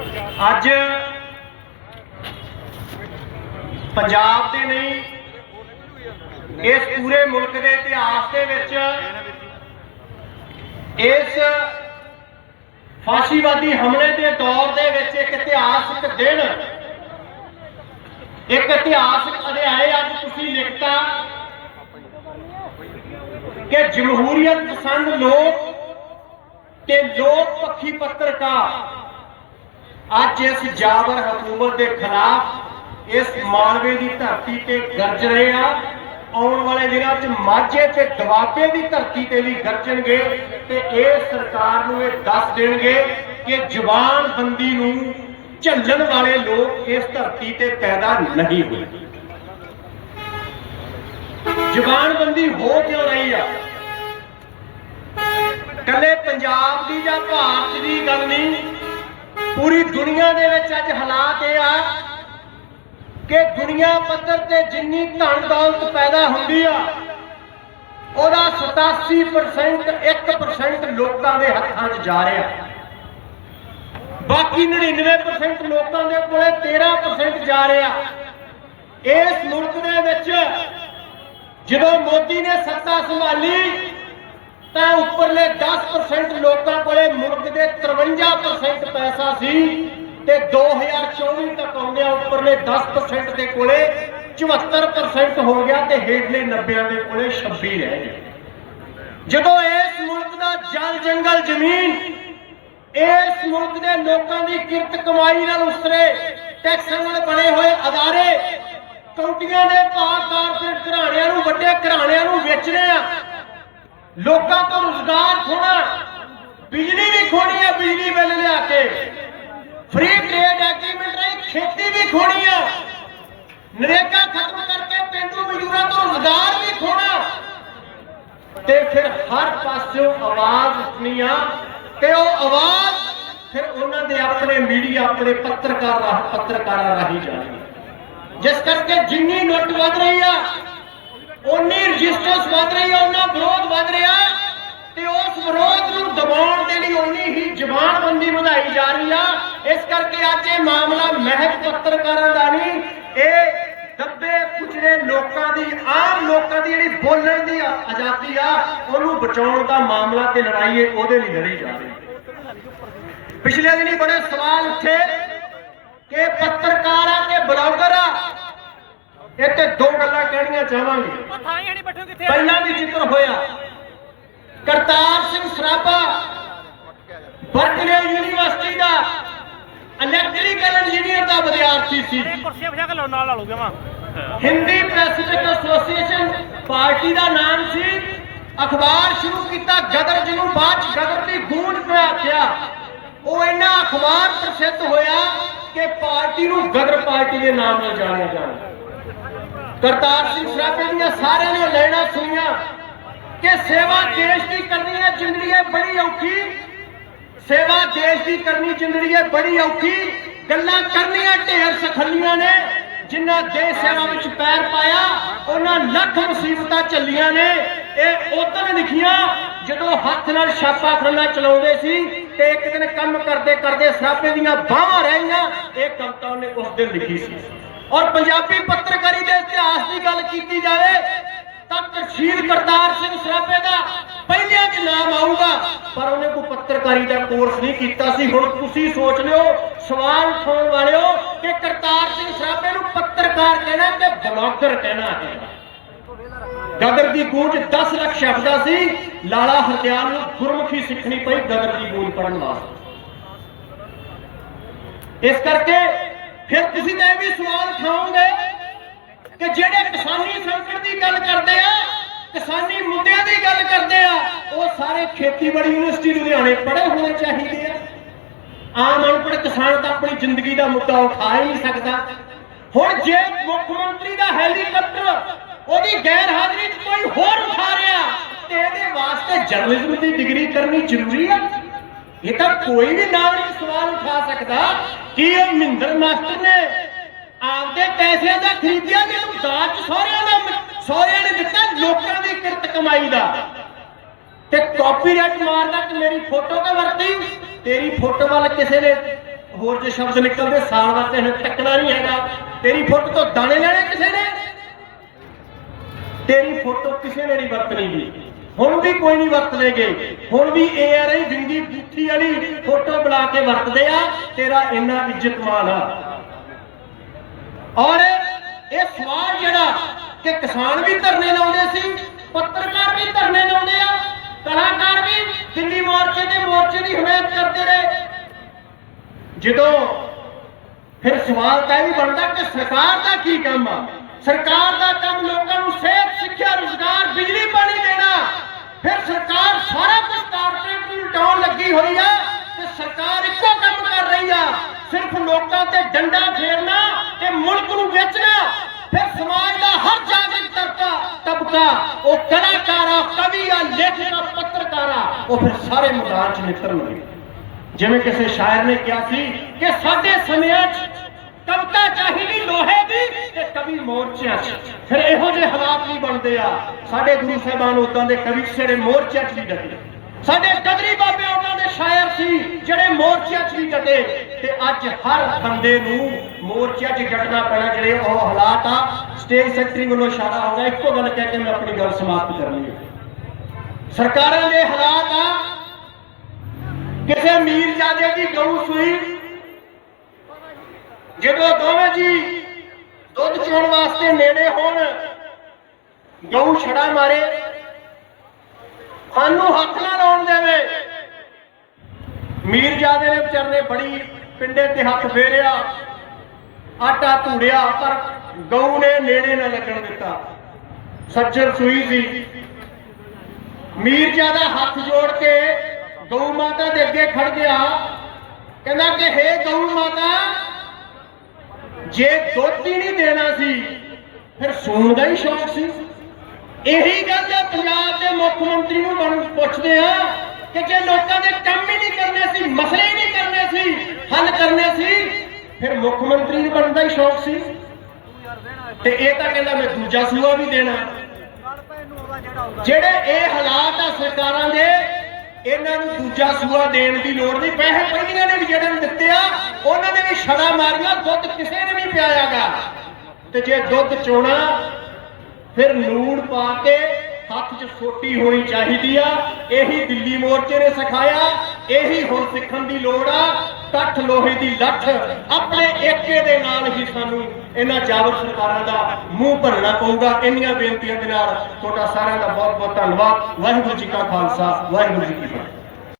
ਅੱਜ ਪੰਜਾਬ ਦੇ ਨਹੀਂ, ਇਸ ਪੂਰੇ ਮੁਲਕ ਦੇ ਇਤਿਹਾਸ ਦੇ ਵਿੱਚ ਇਸ ਫਾਸ਼ੀਵਾਦੀ ਹਮਲੇ ਦੇ ਦੌਰ ਦੇ ਵਿੱਚ ਇੱਕ ਇਤਿਹਾਸਕ ਦਿਨ, ਇੱਕ ਇਤਿਹਾਸਕ ਅਧਿਆਇ ਅੱਜ ਤੁਸੀਂ ਲਿਖਤਾ ਕਿ ਜਮਹੂਰੀਅਤ ਪਸੰਦ ਲੋਕ ਤੇ ਲੋਕ ਪੱਖੀ ਪੱਤਰਕਾਰ ਅੱਜ ਇਸ ਜਾਬਰ ਹਕੂਮਤ ਦੇ ਖਿਲਾਫ ਇਸ ਮਾਲਵੇ ਦੀ ਧਰਤੀ ਤੇ ਗਰਜ ਰਹੇ ਆ। ਆਉਣ ਵਾਲੇ ਦਿਨਾਂ 'ਚ ਮਾਝੇ ਤੇ ਦਵਾਬੇ ਦੀ ਧਰਤੀ ਤੇ ਵੀ ਗਰਜਣਗੇ ਤੇ ਇਹ ਸਰਕਾਰ ਨੂੰ ਇਹ ਦੱਸ ਦੇਣਗੇ ਕਿ ਜਵਾਨ ਬੰਦੀ ਨੂੰ ਝੱਲਣ ਵਾਲੇ ਲੋਕ ਇਸ ਧਰਤੀ ਤੇ ਪੈਦਾ ਨਹੀਂ ਹੋਏ। ਜਵਾਨਬੰਦੀ ਹੋ ਕਿਉਂ ਰਹੀ ਆ? ਕੱਲੇ ਪੰਜਾਬ ਦੀ ਜਾਂ ਭਾਰਤ ਦੀ ਗੱਲ ਨਹੀਂ ਪੂਰੀ ਦੁਨੀਆ ਦੇ ਵਿੱਚ ਅੱਜ ਹਾਲਾਤ ਇਹ ਆ ਕਿ ਦੁਨੀਆ ਪੱਧਰ ਤੇ ਜਿੰਨੀ ਧਨ ਦੌਲਤ ਪੈਦਾ ਹੁੰਦੀ ਆ, ਉਹਦਾ 87% 1% ਲੋਕਾਂ ਦੇ ਹੱਥਾਂ 'ਚ ਜਾ ਰਿਹਾ। ਬਾਕੀ 99% ਲੋਕਾਂ ਦੇ ਕੋਲੇ 13% ਜਾ ਰਿਹਾ। ਇਸ ਮੁਲਕ ਦੇ ਵਿੱਚ ਜਦੋਂ ਮੋਦੀ ਨੇ ਸੱਤਾ ਸੰਭਾਲੀ, ਤਾਂ ਉੱਪਰਲੇ 10% ਲੋਕਾਂ ਕੋਲੇ ਮੁਲਕ ਦੇ ਸੀ ਤੇ 2024 ਤੱਕ ਆਉਂਦਿਆਂ ਉੱਪਰਲੇ 10% ਦੇ ਕੋਲੇ 74% ਹੋ ਗਿਆ ਤੇ ਹੇਠਲੇ 90 ਦੇ ਕੋਲੇ 26 ਰਹਿ ਗਏ। ਜਦੋਂ ਇਸ ਮੁਲਕ ਦਾ ਜਲ ਜੰਗਲ ਜ਼ਮੀਨ, ਇਸ ਮੁਲਕ ਦੇ ਲੋਕਾਂ ਦੀ ਕਿਰਤ ਕਮਾਈ ਨਾਲ ਉਸਰੇ, ਟੈਕਸਾਂ ਨਾਲ ਬਣੇ ਹੋਏ ਅਦਾਰੇ, ਕੌਂਟੀਆਂ ਦੇ ਭਾਅ ਕਾਰਪੋਰੇਟ ਘਰਾਣਿਆਂ ਨੂੰ ਵੱਡੇ ਘਰਾਣਿਆਂ ਨੂੰ ਵੇਚਣੇ ਆ। ਲੋਕਾਂ ਤੋਂ ਰੁਜ਼ਗਾਰ ਖੋਣਾ ਬਿਜਲੀ ਵੀ ਖੋਣੀ ਹੈ, ਬਿਜਲੀ ਬਿੱਲ ਲਿਆ ਕੇ। ਫ੍ਰੀ ਟ੍ਰੇਡ ਐਗਰੀਮੈਂਟ ਰਾਹੀਂ, ਖੇਤੀ ਵੀ ਖੋਣੀ ਆ। ਨਰੇਗਾ ਖਤਮ ਕਰਕੇ ਪਿੰਡੂ ਮਜ਼ਦੂਰਾਂ ਤੋਂ ਰੁਜ਼ਗਾਰ ਵੀ ਖੋਣਾ। ਤੇ ਫਿਰ ਹਰ ਪਾਸਿਓਂ ਆਵਾਜ਼ ਉੱਠਣੀ ਆ, ਤੇ ਉਹ ਆਵਾਜ਼ ਫਿਰ ਉਹਨਾਂ ਦੇ ਆਪਣੇ ਮੀਡੀਆ, ਆਪਣੇ ਪੱਤਰਕਾਰ ਰਾਹ, ਪੱਤਰਕਾਰਾਂ ਰਾਹੀਂ ਜਾਣੀ ਜਿਸ ਕਰਕੇ ਜਿੰਨੀ ਨੋਟ ਵਧ ਰਹੀ ਆ ਉਨੀ ਰਜਿਸਟਰਸ ਵਧ ਰਹੀ ਆ ਉਹਨਾਂ ਵਿਰੋਧ ਵਧ ਰਿਹਾ, ਤੇ ਉਸ ਵਿਰੋਧ ਨੂੰ ਦਬਾਉਣ ਦੇ ਲਈ ਉਨੀ ਹੀ ਜ਼ਬਾਨਬੰਦੀ ਵਧਾਈ ਜਾ ਰਹੀ ਆ। ਇਸ ਕਰਕੇ ਅੱਜ ਇਹ ਮਾਮਲਾ ਮਹਿਕ ਪੱਤਰਕਾਰਾਂ ਦਾ ਨਹੀਂ ਇਹ ਦੱਬੇ ਕੁਚਲੇ ਲੋਕਾਂ ਦੀ ਆਮ ਲੋਕਾਂ ਦੀ ਜਿਹੜੀ ਬੋਲਣ ਦੀ ਆਜ਼ਾਦੀ ਆ ਉਹਨੂੰ ਬਚਾਉਣ ਦਾ ਮਾਮਲਾ ਤੇ ਲੜਾਈ ਹੈ ਉਹਦੇ ਲਈ ਲੜੀ ਜਾ ਰਹੀ ਪਿਛਲੇ ਦਿਨੀ ਬੜੇ ਸਵਾਲ ਉੱਠੇ ਕਿ ਪੱਤਰਕਾਰ ਆ ਕਿ ਬਲੌਗਰ ਆ। ਇਹ ਤੇ ਦੋ ਗੱਲਾਂ ਕਹਿਣੀਆਂ ਚਾਹਾਂਗੇ। ਪਹਿਲਾਂ ਵੀ ਜ਼ਿਕਰ ਹੋਇਆ। Kartar Singh Sarabha Berkeley electrical engineer ਦਾ ਵਿਦਿਆਰਥੀ ਸੀ। ਕੁਰਸੀਆਂ ਵਿਛਾ ਕੇ ਲਓ ਨਾਲ ਲਾ ਲਓਗੇ ਵਾ। ਹਿੰਦੀ ਪੈਸੀਫਿਕ ਐਸੋਸੀਏਸ਼ਨ ਪਾਰਟੀ ਦਾ ਨਾਮ ਸੀ। ਅਖਬਾਰ ਸ਼ੁਰੂ ਕੀਤਾ ਗਦਰ ਜਿਹਨੂੰ ਬਾਅਦ ਚ ਗਦਰ ਦੀ ਗੂੰਜ ਪਿਆ ਆਖਿਆ। ਉਹ ਇੰਨਾ ਅਖਬਾਰ ਪ੍ਰਸਿੱਧ ਹੋਇਆ ਕਿ ਪਾਰਟੀ ਨੂੰ ਗਦਰ ਪਾਰਟੀ ਦੇ ਨਾਮ ਨਾਲ ਜਾਣਿਆ ਜਾਂਦਾ। ਕਰਤਾਰ ਸਿੰਘ ਸਰਾਭੇ ਦੀਆਂ ਸਾਰਿਆਂ ਨੇ ਲੈਣਾ ਸੁਣੀਆਂ ਕਿ ਸੇਵਾ ਦੇਸ਼ ਦੀ ਕਰਨੀ ਹੈ ਜ਼ਿੰਦਗੀ ਹੈ ਬੜੀ ਔਖੀ ਸੇਵਾ ਦੇਸ਼ ਦੀ ਕਰਨੀ ਜ਼ਿੰਦਗੀ ਹੈ, ਬੜੀ ਔਖੀ। ਗੱਲਾਂ ਕਰਨੀਆਂ ਢੇਰ ਸਖੱਲੀਆਂ ਨੇ, ਜਿਨ੍ਹਾਂ ਦੇਸ਼ ਸੇਵਾ ਵਿੱਚ ਪੈਰ ਪਾਇਆ, ਉਹਨਾਂ ਲੱਖ ਮੁਸੀਬਤਾਂ ਚੱਲੀਆਂ ਨੇ। ਇਹ ਉਦੋਂ ਲਿਖੀਆਂ, ਜਦੋਂ ਹੱਥ ਨਾਲ ਛਾਪਾ ਖੰਨਾ ਚਲਾਉਂਦੇ ਸੀ ਤੇ ਇੱਕ ਦਿਨ ਕੰਮ ਕਰਦੇ ਕਰਦੇ ਸਰਾਪੇ ਦੀਆਂ ਬਾਹਾਂ ਰਹੀਆਂ ਇਹ ਕਵਿਤਾ ਉਹਨੇ ਉਸ ਦਿਨ ਲਿਖੀ ਸੀ। ਔਰ ਪੰਜਾਬੀ ਪੱਤਰਕਾਰੀ ਦੇ ਇਤਿਹਾਸ ਦੀ ਗੱਲ ਕੀਤੀ ਜਾਵੇ, ਤਾਂ ਤਸ਼ਹੀਰ ਕਰਤਾਰ ਸਿੰਘ ਸਰਾਭੇ ਦਾ ਪਹਿਲਿਆਂ 'ਚ ਨਾਮ ਆਊਗਾ, ਪਰ ਉਹਨੇ ਕੋਈ ਪੱਤਰਕਾਰੀ ਦਾ ਕੋਰਸ ਨਹੀਂ ਕੀਤਾ ਸੀ। ਹੁਣ ਤੁਸੀਂ ਸੋਚ ਲਿਓ, ਸਵਾਲ ਉਠਾਉਣ ਵਾਲਿਓ, ਕਿ ਕਰਤਾਰ ਸਿੰਘ ਸਰਾਭੇ ਨੂੰ ਪੱਤਰਕਾਰ ਕਹਿਣਾ ਕਿ ਬਲੌਗਰ ਕਹਿਣਾ ਹੈ। ਗਦਰ ਦੀ ਗੂੰਜ 10 ਲੱਖ ਸ਼ਬਦਾਂ ਸੀ। ਲਾਲਾ ਹਰਦਿਆਲ ਨੂੰ ਗੁਰਮੁਖੀ ਸਿੱਖਣੀ ਪਈ ਗਦਰ ਦੀ ਗੂੰਜ ਪੜਨ ਵਾਸਤੇ। ਇਸ ਕਰਕੇ ਫਿਰ ਤੁਸੀਂ ਤਾਂ ਇਹ ਵੀ ਸਵਾਲ ਉਠਾਓਗੇ ਕਿ ਜਿਹੜੇ ਕਿਸਾਨੀ ਸੰਕਟ ਦੀ ਗੱਲ ਕਰਦੇ ਆ ਕਿਸਾਨੀ ਮੁੱਦਿਆਂ ਦੀ ਗੱਲ ਕਰਦੇ ਆ, ਉਹ ਸਾਰੇ ਖੇਤੀਬਾੜੀ ਯੂਨੀਵਰਸਿਟੀ ਲੁਧਿਆਣੇ ਪੜ੍ਹੇ ਹੋਣੇ ਚਾਹੀਦੇ ਆ। ਆਮ ਅਨਪੜ੍ਹ ਕਿਸਾਨ ਤਾਂ ਆਪਣੀ ਜ਼ਿੰਦਗੀ ਦਾ ਮੁੱਦਾ ਉਠਾ ਹੀ ਨਹੀਂ ਸਕਦਾ। ਹੁਣ ਜੇ ਮੁੱਖ ਮੰਤਰੀ ਦਾ ਹੈਲੀਕਾਪਟਰ ਉਹਦੀ ਗੈਰ ਹਾਜ਼ਰੀ 'ਚ ਕੋਈ ਹੋਰ ਉਠਾ ਰਿਹਾ, ਤੇ ਇਹਦੇ ਵਾਸਤੇ ਜਰਨਲਿਜ਼ਮ ਦੀ ਡਿਗਰੀ ਕਰਨੀ ਜ਼ਰੂਰੀ ਆ। ਇਹ ਤਾਂ ਕੋਈ ਵੀ ਨਾਗਰਿਕ ਸਵਾਲ ਉਠਾ ਸਕਦਾ ਕਿ ਇਹ ਮਹਿੰਦਰ ਮਾਸਟਰ ਨੇ ਆਪਦੇ ਪੈਸਿਆਂ ਦਾ ਖਰੀਦਿਆ ਕਿ ਦਾਜ ਸਹੁਰਿਆਂ ਦਾ ਸਹੁਰਿਆਂ ਨੇ ਦਿੱਤਾ ਲੋਕਾਂ ਦੀ ਕਿਰਤ ਕਮਾਈ ਦਾ। ਤੇ ਕਾਪੀਰਾਈਟ ਮਾਰਦਾ ਕਿ ਮੇਰੀ ਫੋਟੋ ਤਾਂ ਵਰਤੀ। ਤੇਰੀ ਫੋਟੋ ਵੱਲ ਕਿਸੇ ਨੇ ਹੋਰ ਜੇ ਸ਼ਬਦ ਨਿਕਲਦੇ, ਸਾਲ ਵਾਸਤੇ ਹੁਣ ਟੱਕਣਾ ਨਹੀਂ ਹੈਗਾ। ਤੇਰੀ ਫੁੱਟ ਤੋਂ ਦਾਣੇ ਲੈਣੇ ਕਿਸੇ ਨੇ? ਤੇਰੀ ਫੋਟੋ ਕਿਸੇ ਨੇ ਨਹੀਂ ਵਰਤਣੀ ਜੀ। ਹੁਣ ਵੀ ਕੋਈ ਨਹੀਂ ਵਰਤਣਗੇ। ਹੁਣ ਵੀ ਏਆਰਆਈ ਜਿੰਦੀ ਬੁੱਥੀ ਵਾਲੀ ਫੋਟੋ ਬਣਾ ਕੇ ਵਰਤਦੇ ਆ। ਤੇਰਾ ਇੰਨਾ ਇੱਜ਼ਤ ਮਾਨ ਆ। ਔਰ ਇਹ ਸਵਾਲ ਜਿਹੜਾ ਕਿ ਕਿਸਾਨ ਵੀ ਧਰਨੇ ਲਾਉਂਦੇ ਸੀ, ਪੱਤਰਕਾਰ ਵੀ ਧਰਨੇ ਲਾਉਂਦੇ ਆ, ਕਲਾਕਾਰ ਵੀ ਦਿੱਲੀ ਮੋਰਚੇ ਤੇ ਮੋਰਚੇ ਦੀ ਹਮਾਇਤ ਕਰਦੇ ਰਹੇ। ਜਦੋਂ ਫਿਰ ਸਵਾਲ ਤਾਂ ਇਹ ਵੀ ਬਣਦਾ ਕਿ ਸਰਕਾਰ ਦਾ ਕੀ ਕੰਮ ਆ? ਸਰਕਾਰ ਦਾ ਕੰਮ ਲੋਕਾਂ ਨੂੰ ਸਿਹਤ, ਸਿੱਖਿਆ, ਰੁਜ਼ਗਾਰ, ਬਿਜਲੀ, ਪਾਣੀ ਦੇਣਾ। ਫਿਰ ਸਰਕਾਰ ਸਾਰਾ ਕੁਝ ਕਾਰਪੋਰੇਟ ਨੂੰ ਲਟਾਉਣ ਲੱਗੀ ਹੋਈ ਆ ਤੇ ਸਰਕਾਰ ਇੱਕੋ ਕੰਮ ਕਰ ਰਹੀ ਆ। ਸਿਰਫ ਲੋਕਾਂ ਤੇ ਡੰਡਾ ਫੇਰਨਾ ਤੇ ਮੁਲਕ ਨੂੰ ਵੇਚਣਾ। ਸਮਾਜ ਦਾ ਹਰ ਜਾਗਰੂਕ ਤਬਕਾ ਤਬਕਾ, ਉਹ ਕਲਾਕਾਰਾ ਕਵੀ ਆ ਪੱਤਰਕਾਰਾ, ਉਹ ਫਿਰ ਸਾਰੇ ਮੈਦਾਨ 'ਚ ਨਿਕਲਣਗੇ ਜਿਵੇਂ ਕਿਸੇ ਸ਼ਾਇਰ ਨੇ ਕਿਹਾ ਸੀ ਕਿ ਸਾਡੇ ਸਮਿਆਂ 'ਚ ਕਵਿਤਾ ਚਾਹੀਦੀ ਲੋਹੇ ਦੀ ਤੇ ਕਵੀ ਮੋਰਚਿਆਂ 'ਚ। ਫਿਰ ਇਹੋ ਜਿਹੇ ਹਾਲਾਤ ਵੀ ਬਣਦੇ ਆ। ਸਾਡੇ ਗੁਰੂ ਸਾਹਿਬਾਨ ਉਦਾਂ ਦੇ ਕਵੀ ਜਿਹੜੇ ਮੋਰਚਿਆਂ 'ਚ ਨਹੀਂ ਡਟੇ। ਸਾਡੇ ਗਦਰੀ ਬਾਬੇ ਉਹਨਾਂ ਦੇ ਸ਼ਾਇਰ ਸੀ ਜਿਹੜੇ ਮੋਰਚਿਆਂ 'ਚ ਨਹੀਂ ਡਟੇ। ਤੇ ਅੱਜ ਹਰ ਬੰਦੇ ਨੂੰ ਮੋਰਚਿਆਂ 'ਚ ਡਟਣਾ ਪੈਣਾ, ਜਿਹੜੇ ਉਹ ਹਾਲਾਤ ਆ ਸਟੇਟ ਸੈਕਟਰੀ ਵੱਲੋਂ ਇਸ਼ਾਰਾ ਹੋ ਇੱਕੋ ਗੱਲ ਕਹਿ ਕੇ ਮੈਂ ਆਪਣੀ ਗੱਲ ਸਮਾਪਤ ਕਰਨੀ ਹੈ ਸਰਕਾਰਾਂ ਦੇ ਹਾਲਾਤ ਆ, ਕਿਸੇ ਮੀਰਜ਼ਾਦੇ ਦੀ ਗਊ ਸੂਈ, ਜਦੋਂ ਦੋਵੇਂ ਜੀ ਦੁੱਧ ਚੋਣ ਵਾਸਤੇ ਨੇੜੇ ਹੋਣ, ਗਊ ਛੜਾ ਮਾਰੇ, ਸਾਨੂੰ ਹੱਥ ਨਾ ਲਾਉਣ ਦੇਵੇ। ਮੀਰਜ਼ਾਦੇ ਨੇ ਵਿਚਾਰੇ ਬੜੀ ਪਿੰਡੇ ਤੇ ਹੱਥ ਫੇਰਿਆ, ਆਟਾ ਧੂੜਿਆ, ਪਰ ਗਊ ਨੇ ਨੇੜੇ ਨਾ ਲੱਗਣ ਦਿੱਤਾ। ਸੱਜਣ ਸੂਈ ਸੀ। ਮੀਰਜ਼ਾਦਾ ਹੱਥ ਜੋੜ ਕੇ ਗਊ ਮਾਤਾ ਦੇ ਅੱਗੇ ਖੜ ਗਿਆ। ਕਹਿੰਦਾ ਕਿ, ਹੇ ਗਊ ਮਾਤਾ, ਜੇ ਦੁੱਧ ਹੀ ਨਹੀਂ ਦੇਣਾ ਸੀ, ਫਿਰ ਸੂਣ ਦਾ ਹੀ ਸ਼ੌਕ ਸੀ। ਇਹੀ ਗੱਲ ਜੇ ਪੰਜਾਬ ਦੇ ਮੁੱਖ ਮੰਤਰੀ ਨੂੰ ਪੁੱਛਦੇ ਆ ਕਿ ਜੇ ਲੋਕਾਂ ਦੇ ਕੰਮ ਹੀ ਨਹੀਂ ਕਰਨੇ ਸੀ ਮਸਲੇ ਹੀ ਨਹੀਂ ਕਰਨੇ ਸੀ ਹੱਲ ਕਰਨੇ ਸੀ ਫਿਰ ਮੁੱਖ ਮੰਤਰੀ ਨੂੰ ਬਣਨ ਦਾ ਹੀ ਸ਼ੌਕ ਸੀ। ਤੇ ਇਹ ਤਾਂ ਕਹਿੰਦਾ ਮੈਂ ਦੂਜਾ ਸੂਆ ਵੀ ਦੇਣਾ। ਜਿਹੜੇ ਇਹ ਹਾਲਾਤ ਆ ਸਰਕਾਰਾਂ ਦੇ, ਇਹਨਾਂ ਨੂੰ ਦੂਜਾ ਸੂਆ ਦੇਣ ਦੀ ਲੋੜ ਨਹੀਂ। ਪੈਸੇ ਪਹਿਲੀਆਂ ਨੇ ਵੀ ਜਿਹੜੇ ਨੂੰ ਦਿੱਤੇ ਆ ਉਹਨਾਂ ਨੇ ਵੀ ਛੜਾ ਮਾਰੀਆਂ, ਦੁੱਧ ਕਿਸੇ ਨੇ ਨਹੀਂ ਪਿਆਇਆਗਾ। ਤੇ ਜੇ ਦੁੱਧ ਚੋਣਾ, ਫਿਰ ਲੂਣ ਪਾ ਕੇ ਹੱਥ 'ਚ ਸੋਟੀ ਹੋਣੀ ਚਾਹੀਦੀ ਆ। ਇਹੀ ਦਿੱਲੀ ਮੋਰਚੇ ਨੇ ਸਿਖਾਇਆ, ਇਹੀ ਹੁਣ ਸਿੱਖਣ ਦੀ ਲੋੜ ਆ। ਕੱਠ ਲੋਹੇ ਦੀ ਲੱਠ ਆਪਣੇ ਏਕੇ ਦੇ ਨਾਲ ਹੀ ਸਾਨੂੰ ਇਹਨਾਂ ਜਾਬਰ ਸਰਕਾਰਾਂ ਦਾ ਮੂੰਹ ਭਰਨਾ ਪਊਗਾ। ਇੰਨੀਆਂ ਬੇਨਤੀਆਂ ਦੇ ਨਾਲ ਤੁਹਾਡਾ ਸਾਰਿਆਂ ਦਾ ਬਹੁਤ ਬਹੁਤ ਧੰਨਵਾਦ। ਵਾਹਿਗੁਰੂ ਜੀ ਕਾ ਖਾਲਸਾ, ਵਾਹਿਗੁਰੂ ਜੀ ਕੀ ਫਤਿਹ।